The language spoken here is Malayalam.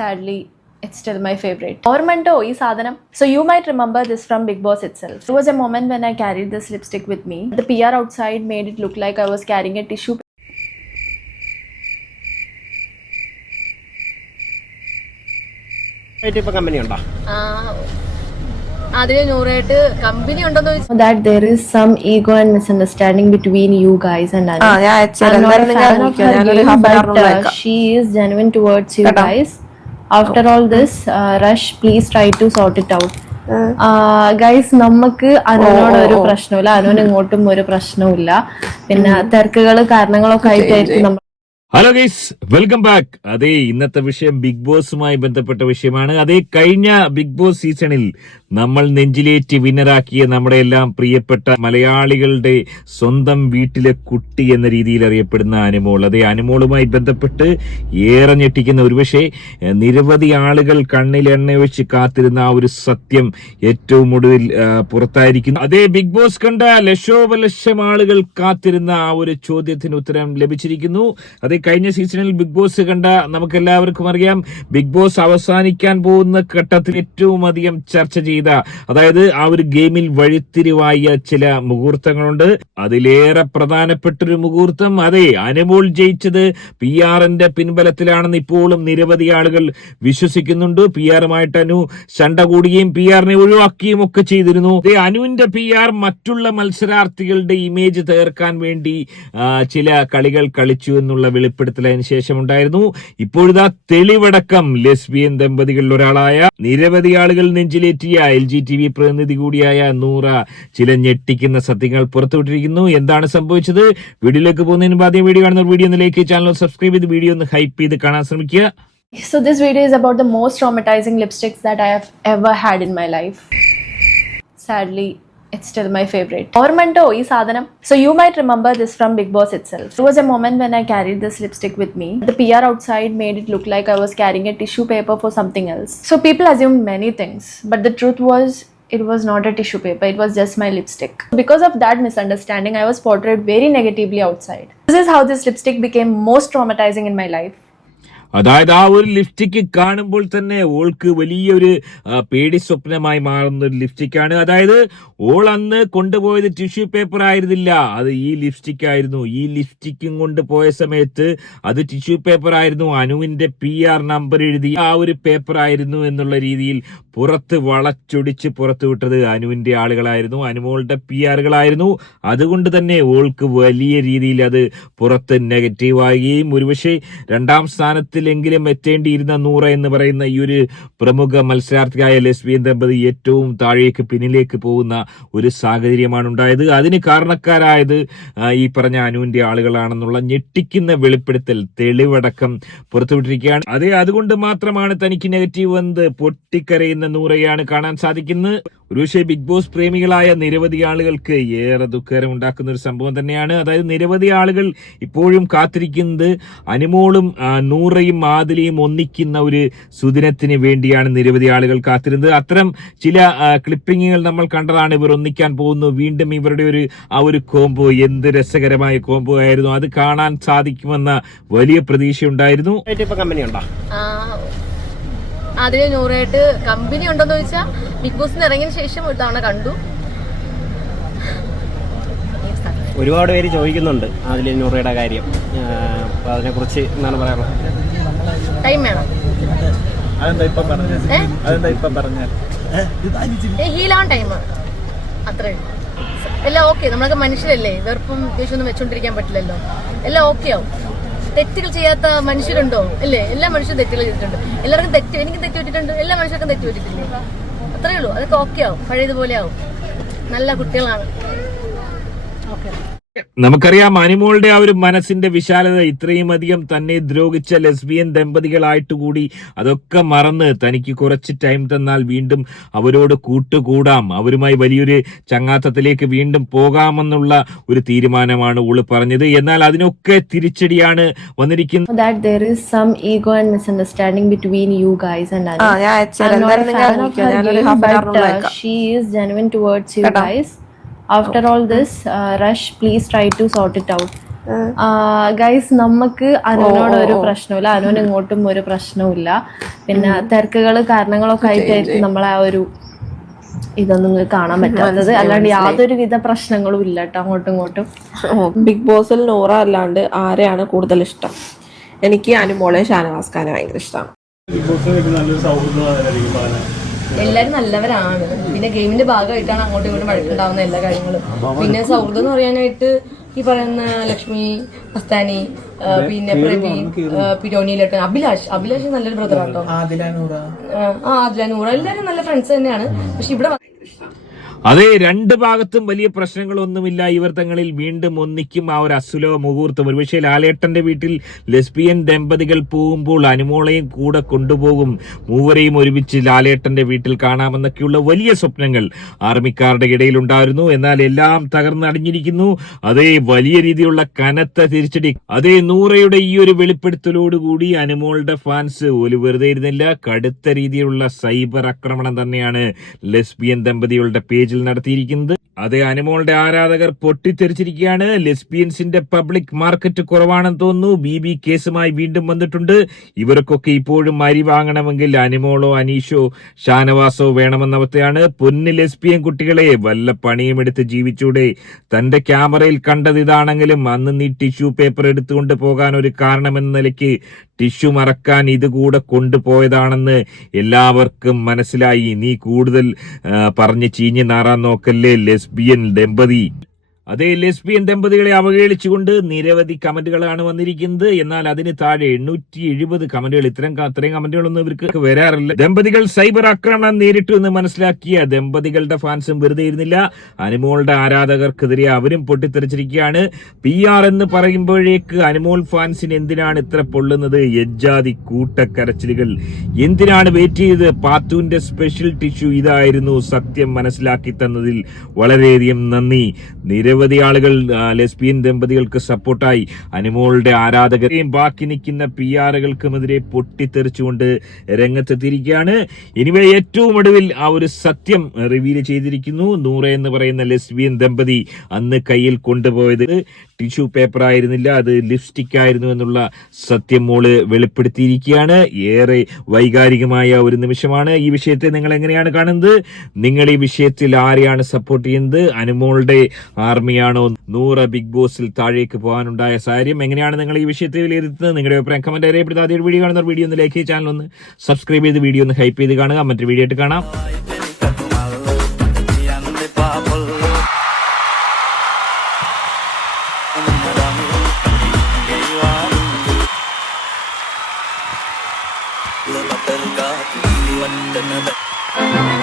Sadly, it's still my favorite. Ormando ee sadhanam. So you might remember this from Bigg Boss itself. There was a moment when I carried this lipstick with me. The PR outside made it look like I was carrying a tissue. That there is some ego and misunderstanding between you guys and Anu. I'm not a fan of her game, but she is genuine towards you guys. After all this, Rush, please try to sort it out. Guys, നമുക്ക് അനുവിനോട് ഒരു പ്രശ്നമില്ല, അനുവിന് ഇങ്ങോട്ടും ഒരു പ്രശ്നമില്ല. പിന്നെ തിരക്കുകള് കാരണങ്ങളൊക്കെ ആയിട്ടായിരിക്കും നമ്മൾ. Hello guys, welcome back. അതേ, ഇന്നത്തെ വിഷയം ബിഗ് ബോസുമായി ബന്ധപ്പെട്ട വിഷയമാണ്. അതേ, കഴിഞ്ഞ ബിഗ് ബോസ് സീസണിൽ നമ്മൾ നെഞ്ചിലേറ്റി വിന്നറാക്കിയ നമ്മുടെ എല്ലാം പ്രിയപ്പെട്ട മലയാളികളുടെ സ്വന്തം വീട്ടിലെ കുട്ടി എന്ന രീതിയിൽ അറിയപ്പെടുന്ന അനുമോൾ. അതേ, അനുമോളുമായി ബന്ധപ്പെട്ട് ഏറെ ഞെട്ടിക്കുന്ന, ഒരുപക്ഷെ നിരവധി ആളുകൾ കണ്ണിൽ എണ്ണ വെച്ച് കാത്തിരുന്ന ആ ഒരു സത്യം ഏറ്റവും ഒടുവിൽ പുറത്തായിരിക്കുന്നു. അതേ, ബിഗ് ബോസ് കണ്ട ലക്ഷോപലക്ഷം ആളുകൾ കാത്തിരുന്ന ആ ഒരു ചോദ്യത്തിന് ഉത്തരം ലഭിച്ചിരിക്കുന്നു. അതേ, കഴിഞ്ഞ സീസണിൽ ബിഗ് ബോസ് കണ്ട നമുക്കെല്ലാവർക്കും അറിയാം, ബിഗ് ബോസ് അവസാനിക്കാൻ പോകുന്ന ഘട്ടത്തിൽ ഏറ്റവും അധികം ചർച്ച ചെയ്ത, അതായത് ആ ഒരു ഗെയിമിൽ വഴിത്തിരിവായ ചില മുഹൂർത്തങ്ങളുണ്ട്. അതിലേറെ പ്രധാനപ്പെട്ടൊരു മുഹൂർത്തം, അതെ, അനുമോൾ ജയിച്ചത് PR-ന്റെ പിൻബലത്തിലാണെന്ന് ഇപ്പോഴും നിരവധി ആളുകൾ വിശ്വസിക്കുന്നുണ്ട്. PR-മായിട്ട് അനു ശണ്ട കൂടുകയും PR-നെ ഒഴിവാക്കുകയും ഒക്കെ ചെയ്തിരുന്നു. അനുവിന്റെ PR മറ്റുള്ള മത്സരാർത്ഥികളുടെ ഇമേജ് തകർക്കാൻ വേണ്ടി ചില കളികൾ കളിച്ചു എന്നുള്ള വെളിപ്പെടുത്തലിന് ശേഷം ഉണ്ടായിരുന്നു. ഇപ്പോഴിതാ തെളിവടക്കം ലെസ്ബിയൻ ദമ്പതികളിൽ ഒരാളായ, നിരവധി ആളുകൾ നെഞ്ചിലേറ്റിയ LGTV പ്രതിനിധി കൂടിയായ നൂറ ചില ഞെട്ടിക്കുന്ന സത്യങ്ങൾ പുറത്തുവിട്ടിരിക്കുന്നു. എന്താണ് സംഭവിച്ചത്? വീഡിയോയിലേക്ക് പോകുന്നതിന് മുമ്പ് ആദ്യം വീഡിയോ കാണുന്ന വീഡിയോ ഒന്ന് ലൈക്ക്, ചാനൽ സബ്സ്ക്രൈബ് ചെയ്ത് വീഡിയോ ഒന്ന് ഹൈപ്പ് ചെയ്ത് കാണാൻ ശ്രമിക്കുക. So this video is about the most traumatizing lipsticks that I have ever had in my life. Sadly, it's still my favorite. Ormando ee sadhanam. So you might remember this from Bigg Boss itself. There was a moment when I carried this lipstick with me. The PR outside made it look like I was carrying a tissue paper for something else. So people assumed many things, but the truth was, it was not a tissue paper, it was just my lipstick. Because of that misunderstanding, I was portrayed very negatively outside. This is how this lipstick became most traumatizing in my life. അതായത് ആ ഒരു ലിപ്സ്റ്റിക്ക് കാണുമ്പോൾ തന്നെ ഓൾക്ക് വലിയൊരു പേടി സ്വപ്നമായി മാറുന്ന ഒരു ലിപ്സ്റ്റിക്കാണ്. അതായത് ഓൾ അന്ന് കൊണ്ടുപോയത് ടിഷ്യൂ പേപ്പർ ആയിരുന്നില്ല, അത് ഈ ലിപ്സ്റ്റിക് ആയിരുന്നു. ഈ ലിപ്സ്റ്റിക്കും കൊണ്ട് പോയ സമയത്ത് അത് ടിഷ്യൂ പേപ്പർ ആയിരുന്നു. അനുവിന്റെ PR നമ്പർ എഴുതി ആ ഒരു പേപ്പർ ആയിരുന്നു എന്നുള്ള രീതിയിൽ പുറത്ത് വളച്ചൊടിച്ച് പുറത്തു വിട്ടത് അനുവിന്റെ ആളുകളായിരുന്നു, അനുമോളുടെ PR-കളായിരുന്നു. അതുകൊണ്ട് തന്നെ ഓൾക്ക് വലിയ രീതിയിൽ അത് പുറത്ത് നെഗറ്റീവാകുകയും ഒരുപക്ഷെ രണ്ടാം സ്ഥാനത്തിലെങ്കിലും എത്തേണ്ടിയിരുന്ന നൂറ എന്ന് പറയുന്ന ഈ ഒരു പ്രമുഖ മത്സരാർത്ഥിയായ ലെസ്ബിയൻ ദമ്പതി ഏറ്റവും താഴേക്ക് പിന്നിലേക്ക് പോകുന്ന ഒരു സാഹചര്യമാണ് ഉണ്ടായത്. അതിന് കാരണക്കാരായത് ഈ പറഞ്ഞ അനുവിന്റെ ആളുകളാണെന്നുള്ള ഞെട്ടിക്കുന്ന വെളിപ്പെടുത്തൽ തെളിവടക്കം പുറത്തുവിട്ടിരിക്കുകയാണ്. അതെ, അതുകൊണ്ട് മാത്രമാണ് തനിക്ക് നെഗറ്റീവ് വന്നത് പൊട്ടിക്കരയുന്ന നൂറയാണ് കാണാൻ സാധിക്കുന്നത്. ഒരുപക്ഷെ ബിഗ് ബോസ് പ്രേമികളായ നിരവധി ആളുകൾക്ക് ഏറെ ദുഃഖകരം ഉണ്ടാക്കുന്ന ഒരു സംഭവം തന്നെയാണ്. അതായത് നിരവധി ആളുകൾ ഇപ്പോഴും കാത്തിരിക്കുന്നത് അനുമോളും നൂറയും ആദിലയും ഒന്നിക്കുന്ന ഒരു സുദിനത്തിന് വേണ്ടിയാണ് നിരവധി ആളുകൾ കാത്തിരുന്നത്. അത്തരം ചില ക്ലിപ്പിങ്ങുകൾ നമ്മൾ കണ്ടതാണ്. ഇവർ ഒന്നിക്കാൻ പോകുന്നു, വീണ്ടും ഇവരുടെ ആ ഒരു കോംബോ എന്ത് രസകരമായ കോംബോ ആയിരുന്നു. അത് കാണാൻ സാധിക്കുമെന്ന വലിയ പ്രതീക്ഷ ഉണ്ടായിരുന്നു. അതിന് നൂറായിട്ട് കമ്പനി ഉണ്ടോന്ന് ചോദിച്ചാൽ ബിഗ് ബോസിന് ഇറങ്ങിയ ശേഷം ഒരു തവണ കണ്ടു. ഒരുപാട് പേര് ചോദിക്കുന്നുണ്ട് അതിൽ നൂറയുടെ കാര്യം. അതിനെ കുറിച്ച് എന്താണ് പറയാനുള്ളത്? ടൈം വേണം, ഹീലാൻ ടൈം, അത്രേ. എല്ലാം ഓക്കെ. നമ്മളൊക്കെ മനുഷ്യരല്ലേ, വെറുപ്പും ദേഷ്യമൊന്നും വെച്ചോണ്ടിരിക്കാൻ പറ്റില്ലല്ലോ. എല്ലാം ഓക്കെ ആവും. തെറ്റുകൾ ചെയ്യാത്ത മനുഷ്യരുണ്ടോ? അല്ലേ? എല്ലാ മനുഷ്യരും തെറ്റുകൾ ചെയ്തിട്ടുണ്ട്. എല്ലാവർക്കും എനിക്ക് തെറ്റ് പറ്റിയിട്ടുണ്ട്, എല്ലാ മനുഷ്യർക്കും തെറ്റ് പറ്റിയിട്ടില്ലേ? അത്രേ ഉള്ളൂ. അതൊക്കെ ഓക്കെ ആവും, പഴയതുപോലെ ആവും. നല്ല കുട്ടികളാണ്. ഓക്കെ. നമുക്കറിയാം അനുമോളുടെ ആ ഒരു മനസ്സിന്റെ വിശാലത, ഇത്രയും അധികം തന്നെ ദ്രോഹിച്ച ലെസ്ബിയൻ ദമ്പതികളായിട്ട് കൂടി അതൊക്കെ മറന്ന് തനിക്ക് കുറച്ച് ടൈം തന്നാൽ വീണ്ടും അവരോട് കൂട്ടുകൂടാം, അവരുമായി വലിയൊരു ചങ്ങാത്തത്തിലേക്ക് വീണ്ടും പോകാമെന്നുള്ള ഒരു തീരുമാനമാണ് ഓള് പറഞ്ഞത്. എന്നാൽ അതിനൊക്കെ തിരിച്ചടിയാണ് വന്നിരിക്കുന്നത്. That there is some ego and misunderstanding between you guys and Anu. I'm not a fan of her game, but she is genuine towards you guys. After all this, Rush, please try to sort it out. Guys നമുക്ക് അനുവിനോട് ഒരു പ്രശ്നമില്ല, അനുവിന് ഇങ്ങോട്ടും ഒരു പ്രശ്നവുമില്ല. പിന്നെ തിരക്കുകള് കാരണങ്ങളൊക്കെ ആയിട്ടായിരിക്കും നമ്മളെ ആ ഒരു ഇതൊന്നും കാണാൻ പറ്റാത്തത്. അല്ലാണ്ട് യാതൊരു വിധ പ്രശ്നങ്ങളും ഇല്ല കേട്ടോ അങ്ങോട്ടും ഇങ്ങോട്ടും. ബിഗ് ബോസിൽ നൂറ അല്ലാണ്ട് ആരെയാണ് കൂടുതൽ ഇഷ്ടം? എനിക്ക് അനുമോളെ ഷാനവാസ് ഖാനെ ഭയങ്കര ഇഷ്ടമാണ്. എല്ലാരും നല്ലവരാണ്. പിന്നെ ഗെയിമിന്റെ ഭാഗമായിട്ടാണ് അങ്ങോട്ടും ഇങ്ങോട്ടും വഴക്കുണ്ടാവുന്ന എല്ലാ കാര്യങ്ങളും. പിന്നെ സൗഹൃദം എന്ന് പറയാനായിട്ട് ഈ പറയുന്ന ലക്ഷ്മി, അസ്താനി, പിന്നെ പ്രവീൺ, പിരോണിയിലട്ട്, അഭിലാഷ് നല്ലൊരു ബ്രദറാണ് കേട്ടോ. ആദില, നൂറ എല്ലാരും നല്ല ഫ്രണ്ട്സ് തന്നെയാണ്. പക്ഷെ ഇവിടെ അതെ, രണ്ട് ഭാഗത്തും വലിയ പ്രശ്നങ്ങളൊന്നുമില്ല. ഇവർ തങ്ങളിൽ വീണ്ടും ഒന്നിക്കും ആ ഒരു അസുലഭ മുഹൂർത്തം. ഒരുപക്ഷെ ലാലേട്ടന്റെ വീട്ടിൽ ലെസ്ബിയൻ ദമ്പതികൾ പോകുമ്പോൾ അനുമോളെയും കൂടെ കൊണ്ടുപോകും, മൂവരെയും ഒരുമിച്ച് ലാലേട്ടന്റെ വീട്ടിൽ കാണാമെന്നൊക്കെയുള്ള വലിയ സ്വപ്നങ്ങൾ ആർമിക്കാരുടെ ഇടയിലുണ്ടായിരുന്നു. എന്നാൽ എല്ലാം തകർന്നടിഞ്ഞിരിക്കുന്നു. അതേ, വലിയ രീതിയിലുള്ള കനത്ത തിരിച്ചടി. അതേ, നൂറയുടെ ഈ ഒരു വെളിപ്പെടുത്തലോടുകൂടി അനുമോളുടെ ഫാൻസ് ഒരു വെറുതെ ഇരുന്നില്ല, കടുത്ത രീതിയിലുള്ള സൈബർ ആക്രമണം തന്നെയാണ് ലെസ്ബിയൻ ദമ്പതികളുടെ പേജ് നടത്തിയിരിക്കുന്നത്. അതേ, അനുമോളുടെ ആരാധകർ പൊട്ടിത്തെറിച്ചിരിക്കുകയാണ്. ലെസ്ബിയൻസിന്റെ പബ്ലിക് മാർക്കറ്റ് കുറവാണെന്ന് തോന്നുന്നു. ബിബി കേസുമായി വീണ്ടും വന്നിട്ടുണ്ട്. ഇവർക്കൊക്കെ ഇപ്പോഴും അരി വാങ്ങണമെങ്കിൽ അനുമോളോ അനീഷോ ഷാനവാസോ വേണമെന്ന അവസ്ഥയാണ്. പൊന്ന് ലെസ്ബിയൻ കുട്ടികളെ, വല്ല പണിയും എടുത്ത് ജീവിച്ചൂടെ? തന്റെ ക്യാമറയിൽ കണ്ടത് ഇതാണെങ്കിലും അന്ന് നീ ടിഷ്യൂ പേപ്പർ എടുത്തുകൊണ്ട് പോകാൻ ഒരു കാരണമെന്ന നിലയ്ക്ക് ടിഷ്യൂ മറക്കാൻ ഇതുകൂടെ കൊണ്ടുപോയതാണെന്ന് എല്ലാവർക്കും മനസ്സിലായി. നീ കൂടുതൽ പറഞ്ഞ് ചീഞ്ഞ് നാറാൻ നോക്കല്ലേ ലെസ്ബിയൻ ദമ്പതി. അതേ, ലെസ്ബിയൻ ദമ്പതികളെ അവഹേളിച്ചുകൊണ്ട് നിരവധി കമന്റുകളാണ് വന്നിരിക്കുന്നത്. എന്നാൽ അതിന് താഴെ 870 കമന്റുകൾ. ഇത്രയും കമന്റുകളൊന്നും ഇവർക്ക് വരാറില്ല. ദമ്പതികൾ സൈബർ ആക്രമണം നേരിട്ടു എന്ന് മനസ്സിലാക്കിയ ദമ്പതികളുടെ ഫാൻസും വെറുതെ ഇരുന്നില്ല. അനുമോളുടെ ആരാധകർക്കെതിരെ അവരും പൊട്ടിത്തെറിച്ചിരിക്കുകയാണ്. PR എന്ന് പറയുമ്പോഴേക്ക് അനുമോൾ ഫാൻസിന് എന്തിനാണ് ഇത്ര പൊള്ളുന്നത്? എജ്ജാതി കൂട്ടക്കരച്ചിലുകൾ. എന്തിനാണ് വെയിറ്റ് ചെയ്ത്? പാത്തുവിന്റെ സ്പെഷ്യൽ ടിഷ്യൂ ഇതായിരുന്നു. സത്യം മനസ്സിലാക്കി തന്നതിൽ വളരെയധികം നന്ദി. നിരവധി ആളുകൾ ലെസ്ബിയൻ ദമ്പതികൾക്ക് സപ്പോർട്ടായി. അനുമോളുടെ ആരാധകരെയും ബാക്കി നിൽക്കുന്ന PR-കൾക്കുമെതിരെ പൊട്ടിത്തെറിച്ചുകൊണ്ട് രംഗത്തെത്തിയിരിക്കുകയാണ്. എനിവേ, ഏറ്റവും ഒടുവിൽ ആ ഒരു സത്യം റിവീൽ ചെയ്തിരിക്കുന്നു. നൂറ എന്ന് പറയുന്ന ലെസ്ബിയൻ ദമ്പതി അന്ന് കയ്യിൽ കൊണ്ടുപോയത് ടിഷ്യൂ പേപ്പർ ആയിരുന്നില്ല, അത് ലിപ്സ്റ്റിക് ആയിരുന്നു എന്നുള്ള സത്യം മോള് വെളിപ്പെടുത്തിയിരിക്കുകയാണ്. ഏറെ വൈകാരികമായ ഒരു നിമിഷമാണ്. ഈ വിഷയത്തെ നിങ്ങൾ എങ്ങനെയാണ് കാണുന്നത്? നിങ്ങൾ ഈ വിഷയത്തിൽ ആരെയാണ് സപ്പോർട്ട് ചെയ്യുന്നത്? അനുമോളുടെ ആർമിയാണോ? നൂറ ബിഗ് ബോസിൽ താഴേക്ക് പോകാനുണ്ടായ സാഹചര്യം എങ്ങനെയാണ് നിങ്ങൾ ഈ വിഷയത്തെ വിലയിരുത്തുന്നത്? നിങ്ങളുടെ അഭിപ്രായം കമന്റ് അറിയപ്പെടുന്നത്. ആദ്യം വീഡിയോ കാണുന്ന വീഡിയോ ഒന്ന് ലൈക്ക് ചെയ്ത് ചാനൽ ഒന്ന് സബ്സ്ക്രൈബ് ചെയ്ത് വീഡിയോ ഒന്ന് ഹൈപ്പ് ചെയ്ത് കാണുക. മറ്റൊരു വീഡിയോ ആയിട്ട് കാണാം. Lepas tergak, liwat dan